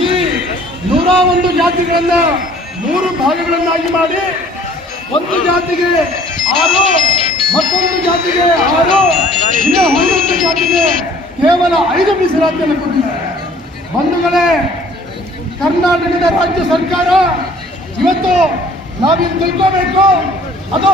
ಈ ನೂರ ಒಂದು ಜಾತಿಗಳನ್ನ ಮೂರು ಭಾಗಗಳನ್ನಾಗಿ ಮಾಡಿ, ಒಂದು ಜಾತಿಗೆ ಆರು, ಮತ್ತೊಂದು ಜಾತಿಗೆ ಆರು, ಇನ್ನು ಹನ್ನೊಂದು ಜಾತಿಗೆ ಕೇವಲ ಐದು ಮೀಸಲಾತಿಯನ್ನು ಕೊಟ್ಟಿದ್ದಾರೆ. ಬಂಧುಗಳೇ, ಕರ್ನಾಟಕದ ರಾಜ್ಯ ಸರ್ಕಾರ, ಇವತ್ತು ನಾವಿದು ತಿಳ್ಕೋಬೇಕು, ಅದು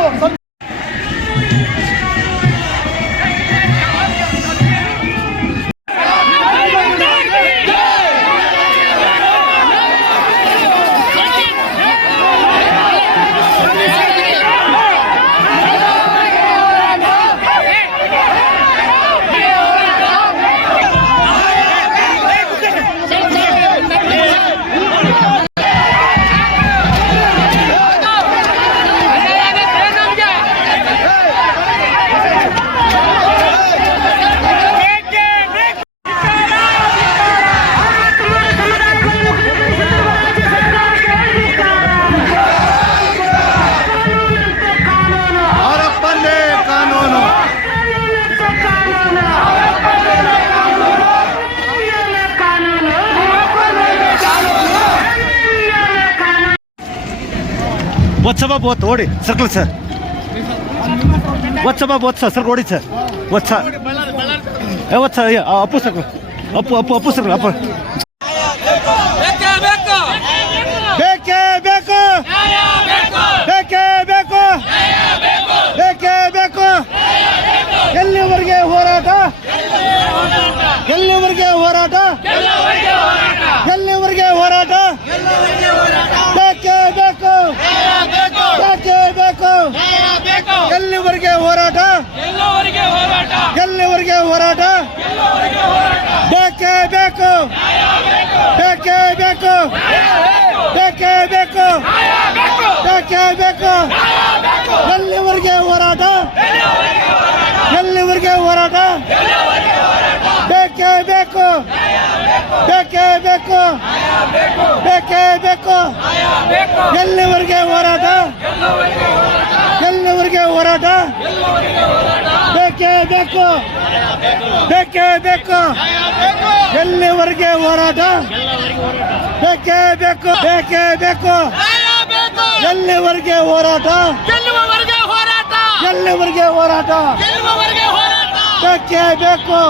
ವತ್ಸಭ ಬೋತ್ ಓಡಿ ಸರ್ಕಲ್ ಸರ್ ವತ್ಸಭ ಬೋತ್ ಸರ್ ಸರ್ ಓಡಿ ಸರ್ ವತ್ಸ ಏ, ಅಪ್ಪು ಸರ್ಕಲ್ ಅಪ್ಪು ಅಪ್ಪು ಅಪ್ಪು ಸರ್ಕಲ್ ಅಪ್ಪು ಬೇಕೇ ಬೇಕು ಬೇಕೇ ಬೇಕು ಬೇಕೇ ಬೇಕು ಬೇಕೇ ಬೇಕು ಎಲ್ಲಿವರೆಗೆ ಹೋರಾಟ ಎಲ್ಲಿವರೆಗೆ ಹೋರಾಟ ಎಲ್ಲಿವರೆಗೆ ಹೋರಾಟ ಬೇಕೇ ಬೇಕು ಬೇಕೇ ಬೇಕು ಎಲ್ಲಿವರೆಗೆ ಹೋರಾಟ ಎಲ್ಲವರಿಗೆ ಹೋರಾಟ ಎಲ್ಲಿವರೆಗೆ ಹೋರಾಟ? ಬೇಕೇ ಬೇಕು. ಬೇಕೇ ಬೇಕು. ಬೇಕೇ ಬೇಕು. ಬೇಕೇ ಬೇಕು. ಎಲ್ಲಿವರೆಗೆ ಹೋರಾಟ? ಎಲ್ಲಿವರೆಗೆ ಹೋರಾಟ? ಬೇಕೇ ಬೇಕು. ಬೇಕೇ ಬೇಕು. ಬೇಕೇ ಬೇಕು. ಎಲ್ಲಿವರೆಗೆ ಹೋರಾಟ? ಎಲ್ಲಿವರೆಗೆ ಹೋರಾಟ? ಬೇಕೇ ಬೇಕು ಬೇಕೇ ಬೇಕು. ಎಲ್ಲಿವರೆಗೆ ಹೋರಾಟ? ಬೇಕೇ ಬೇಕು ಬೇಕೇ ಬೇಕು. ಎಲ್ಲಿವರೆಗೆ ಹೋರಾಟ? ಎಲ್ಲಿವರೆಗೆ ಹೋರಾಟ? ಬೇಕೇ ಬೇಕು.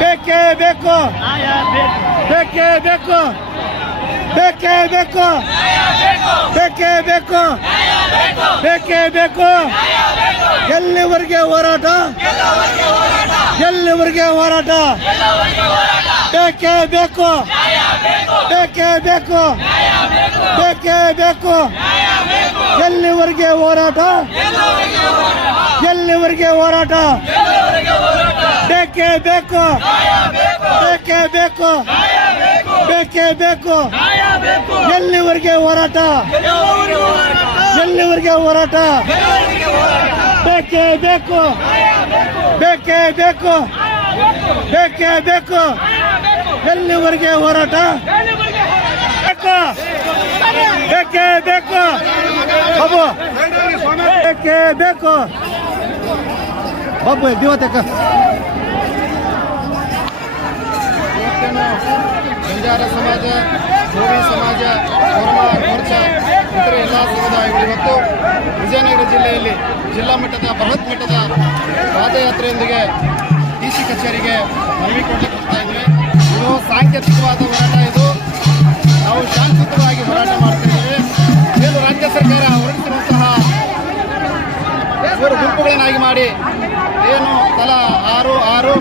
ಬೇಕೇ ಬೇಕು. ಬೇಕೇ ಬೇಕು. ಬೇಕೇ ಬೇಕು. ಬೇಕೇ ಬೇಕು. ಬೇಕೇ ಬೇಕು. ಎಲ್ಲಿವರೆಗೆ ಹೋರಾಟ? ಎಲ್ಲಿವರೆಗೆ ಹೋರಾಟ? ಬೇಕೇ ಬೇಕು. ಬೇಕೇ ಬೇಕು. ಬೇಕೇ ಬೇಕು. ಎಲ್ಲಿವರೆಗೆ ಹೋರಾಟ? ಎಲ್ಲಿವರೆಗೆ ಹೋರಾಟ? ಬೇಕೇ ಬೇಕು ಬೇಕೇ ಬೇಕು ಬೇಕೇ ಬೇಕು ಎಲ್ಲಿವರೆಗೆ ಹೋರಾಟ ಎಲ್ಲಿವರೆಗೆ ಹೋರಾಟ ಬೇಕೇ ಬೇಕು ಬೇಕೇ ಬೇಕು ಬೇಕೇ ಬೇಕು ಎಲ್ಲಿವರೆಗೆ ಹೋರಾಟ ಬೇಕು ಬೇಕೇ ಬೇಕು ಬಾಬು ಬೇಕೇ ಬೇಕು ಬಾಬು ದಿವತಕ್ಕ ಬಂಜಾರ ಸಮಾಜ, ಗೋವಿ ಸಮಾಜ ಕೋರ್ಮ ಮೋರ್ಚಾ, ಇತರ ಎಲ್ಲ ಸಮುದಾಯಗಳು ಇವತ್ತು ವಿಜಯನಗರ ಜಿಲ್ಲೆಯಲ್ಲಿ ಜಿಲ್ಲಾ ಮಟ್ಟದ, ಬೃಹತ್ ಮಟ್ಟದ ಪಾದಯಾತ್ರೆಯೊಂದಿಗೆ ಡಿ ಸಿ ಕಚೇರಿಗೆ ಮನವಿ ಕೊಡಲಿಕ್ಕೆ ಹೋಗ್ತಾ ಇದ್ವಿ ಇದು ಸಾಂಕೇತಿಕವಾದ ಹೋರಾಟ ಇದು. ನಾವು ಶಾಂತಿಯುತವಾಗಿ ಹೋರಾಟ ಮಾಡ್ತಾ ಇದ್ದೀವಿ. ಏನು ರಾಜ್ಯ ಸರ್ಕಾರ ಹೊರಡಿಸಿರುವಂತಹ ಇವರು ಗುಂಪುಗಳನ್ನಾಗಿ ಮಾಡಿ, ಏನು ತಲಾ ಆರು ಆರು